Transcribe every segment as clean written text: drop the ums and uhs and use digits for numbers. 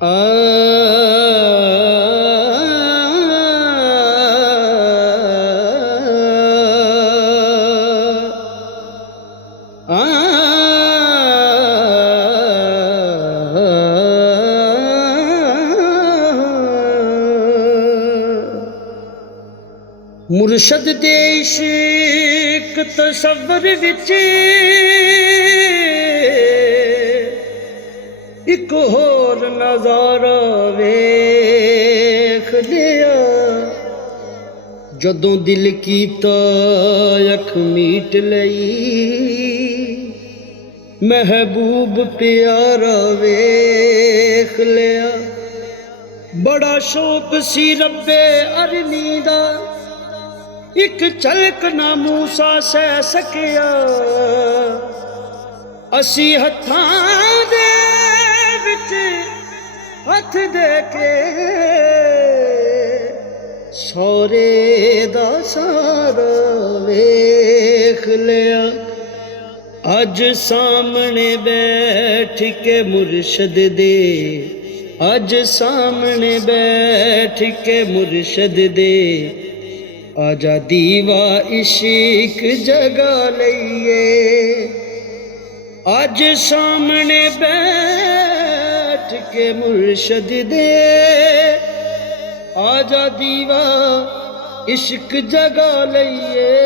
आ मुर्शद दे इश्क तसव्वुर विच एक होर नज़ारा वेख लिया। जदों दिल कीता अख मीट लई महबूब प्यारा वेख लिया। बड़ा शौक सी रब्बे अरनी दा एक झलक ना मूसा सह सकिया। असी हत्थां दे विच हथ दे के सौरे दा सारा वेख लिया। अज सामने बैठ के मुर्शद दे, अज सामने बैठ के मुर्शद दे आजा दीवा इश्क जगा लईए। अज सामने बैठ के मुर्शद दे आजा दीवा इश्क जगा लईए।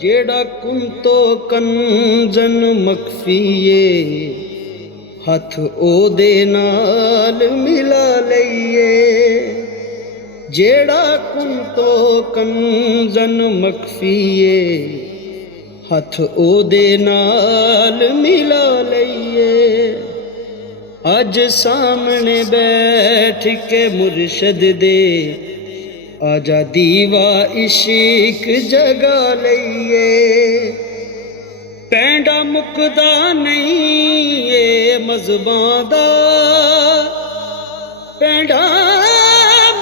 जेड़ा कुंतो कंजन मखफीए हथ ओदे नाल मिला लईए। जेड़ा कुंतो कंजन मखफीए हथ ओदे नाल मिला लईए। अज सामने बैठ के मुर्शद दे आजा दीवा इश्क जगा लईए। पैंडा मुकदा नहीं ये मज़हबां दा, पैंडा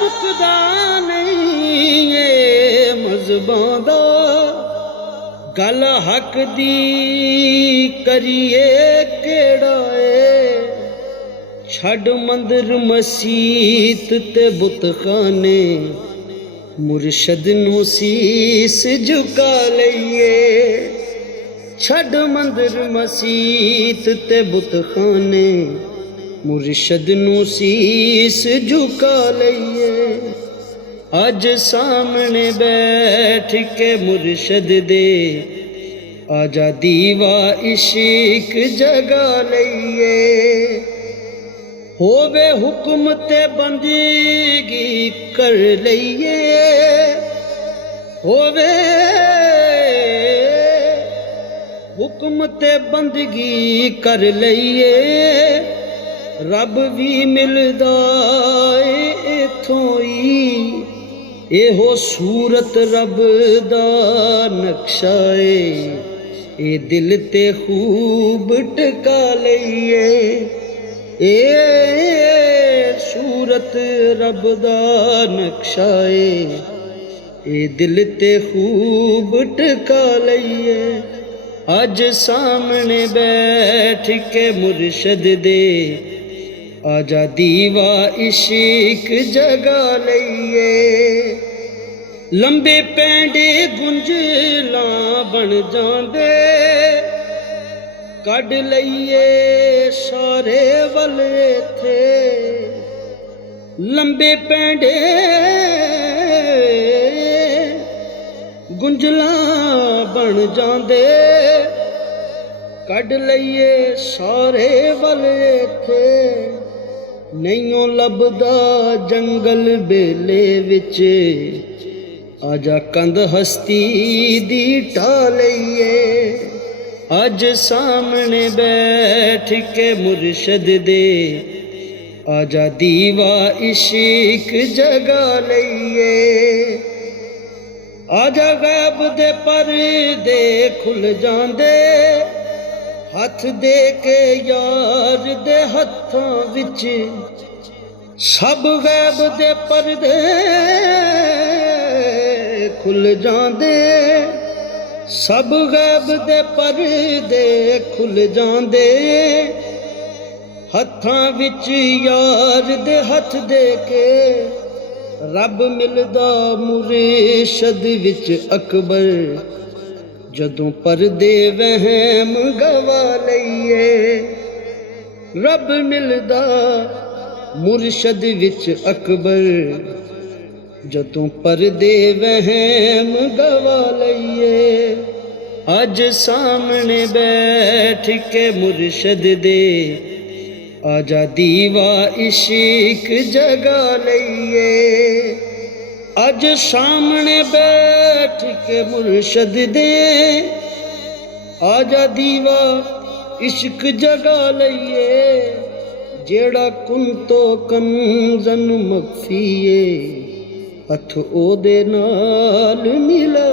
मुकदा नहीं ये मज़हबां दा। गल हक दी करिए केड़ा ए, छड़ मंदिर मसीत ते बुतखाने मुर्शद नू सीस झुका लईए। छड़ मंदिर मसीत ते बुतखाने मुर्शद नू सीस झुका लईए। अज सामने बैठ के मुर्शद दे आजा दीवा इश्क जगा लईए। होवे हुक्म ते बंदगी कर लईए। होवे हुक्म ते बंदगी कर लईए। रब भी मिलदा इथों ही, एहो सूरत रब दा नक्शा ए दिल ते खूब टका लईए। ए सूरत रब दा नक्शा ए दिल ते खूब टका लईए। अज सामने बैठ के मुर्शद दे आजा दीवा इश्क जगा लईए। लंबे पैंडे गुंजलां बन जांदे कढ लईए सारे वल इत्थे। लंबे पैंडे गुंजलां बन जांदे कढ लईए सारे वल इत्थे। नैयों लभदा जंगल बेले विच आजा कंध हस्ती दी ढा लईए। अज सामने बैठ के मुर्शद दे आजा दीवा इश्क जगा लईए। आजा गैब दे परदे खुल जांदे हथ दे के यार दे हत्थां विच। सब गैब दे परदे खुल जांदे, सब गैब दे परदे खुल जांदे। ਹੱਥਾਂ ਵਿੱਚ ਯਾਰ ਦੇ ਹੱਥ ਦੇ ਕੇ ਰੱਬ ਮਿਲਦਾ ਮੁਰਸ਼ਦ ਵਿੱਚ ਅਕਬਰ ਜਦੋਂ ਪਰਦੇ ਵਹਿਮ ਗਵਾ ਲਈਏ ਰੱਬ ਮਿਲਦਾ ਮੁਰਸ਼ਦ ਵਿੱਚ ਅਕਬਰ ਜਦੋਂ ਪਰਦੇ ਵਹਿਮ ਗਵਾ ਲਈਏ ਅੱਜ ਸਾਹਮਣੇ ਬੈਠ ਕੇ ਮੁਰਸ਼ਦ ਦੇ ਆਜਾ ਦੀਵਾ ਇਸ਼ਕ ਜਗਾ ਲਈਏ ਅੱਜ ਸਾਹਮਣੇ ਬੈਠ ਕੇ ਮੁਰਸ਼ਦ ਦੇ ਆਜਾ ਦੀਵਾ ਇਸ਼ਕ ਜਗਾ ਲਈਏ ਜਿਹੜਾ ਕੁਨ ਤੋਂ ਕੰਜ਼ਨ ਮਖਫੀਏ ਹੱਥ ਉਹਦੇ ਨਾਲ ਮਿਲਾ